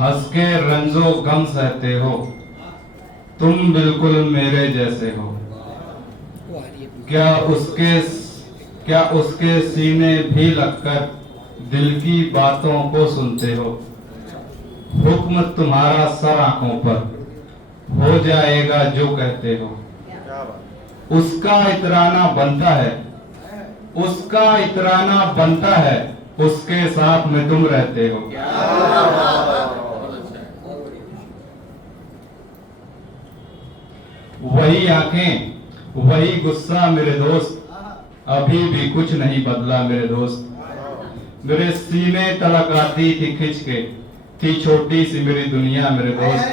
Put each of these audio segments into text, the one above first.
हंस के रंजो गम सहते हो, तुम बिल्कुल मेरे जैसे हो। क्या उसके सीने भी लगकर दिल की बातों को सुनते हो। हुक्म तुम्हारा सर आंखों पर, हो जाएगा जो कहते हो। उसका इतराना बनता है, उसका इतराना बनता है, उसके साथ में तुम रहते हो। वही आंखें, वही गुस्सा मेरे दोस्त, अभी भी कुछ नहीं बदला मेरे दोस्त। मेरे सीने तलक आती थी खिंच के, थी छोटी सी मेरी दुनिया मेरे दोस्त।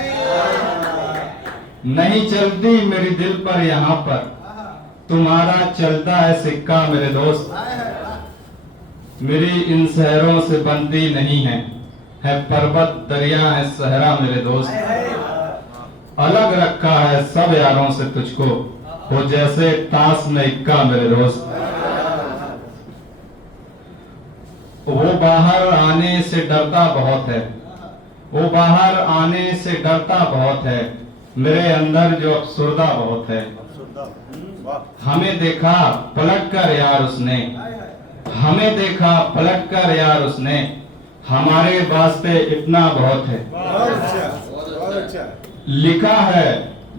नहीं चलती मेरी दिल पर यहाँ पर, तुम्हारा चलता है सिक्का मेरे दोस्त। मेरी इन शहरों से बनती नहीं है पर्वत दरिया है सहरा मेरे दोस्त। अलग रखा है सब यारों से तुझको, हो जैसे ताश में इक्का मेरे दोस्त। वो बाहर आने से डरता बहुत है, वो बाहर आने से डरता बहुत है, मेरे अंदर जो अफसुर्दा बहुत है। हमें देखा पलट कर यार उसने, हमें देखा पलट कर यार उसने, हमारे वास्ते इतना बहुत है। लिखा है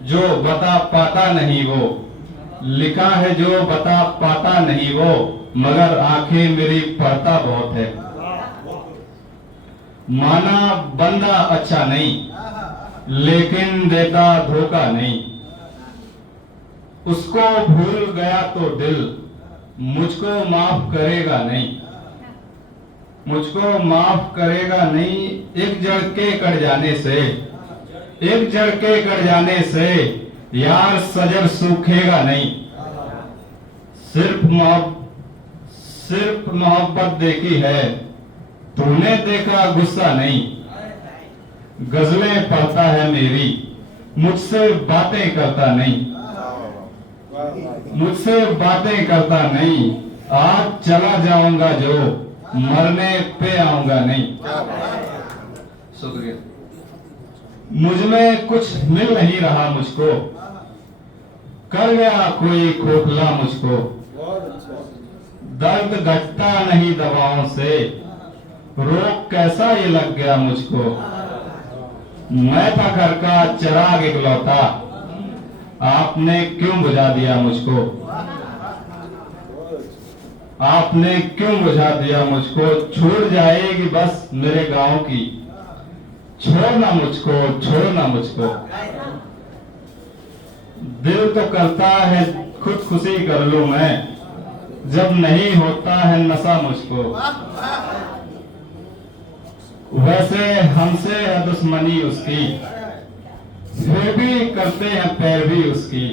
जो बता पाता नहीं वो, लिखा है जो बता पाता नहीं वो, मगर आंखें मेरी पढ़ता बहुत है। माना बंदा अच्छा नहीं, लेकिन देता धोखा नहीं। उसको भूल गया तो दिल मुझको माफ करेगा नहीं, मुझको माफ करेगा नहीं। एक जड़ के कट जाने से, एक जड़ के कट जाने से यार सजर सूखेगा नहीं। सिर्फ मोहब्बत देखी है, तूने देखा गुस्सा नहीं। गजलें पढ़ता है मेरी, मुझसे बातें करता नहीं, मुझसे बातें करता नहीं। आज चला जाऊंगा जो, मरने पे आऊंगा नहीं। शुक्रिया। मुझ में कुछ मिल नहीं रहा मुझको, कर गया कोई खोखला मुझको। दर्द घटता नहीं दवाओं से, रोग कैसा ये लग गया मुझको। मैं था घर का चिराग इकलौता, आपने क्यों बुझा दिया मुझको। आपने क्यों बुझा दिया मुझको। छूट जाएगी बस मेरे गांव की, छोड़ना मुझको, छोड़ना मुझको। दिल तो करता है खुद खुशी कर लूं मैं, जब नहीं होता है नशा मुझको। वैसे हमसे है दुश्मनी उसकी, फिर भी करते हैं पैरवी उसकी।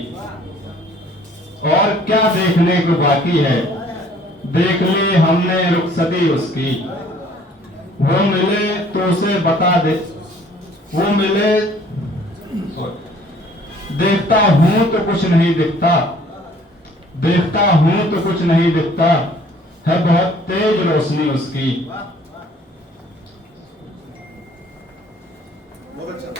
और क्या देखने को बाकी है, देख ली हमने रुखसती उसकी। वो मिले तो उसे बता दे, वो मिले देखता हूं तो कुछ नहीं दिखता, देखता हूं तो कुछ नहीं दिखता, है बहुत तेज रोशनी उसकी। बहुत अच्छा।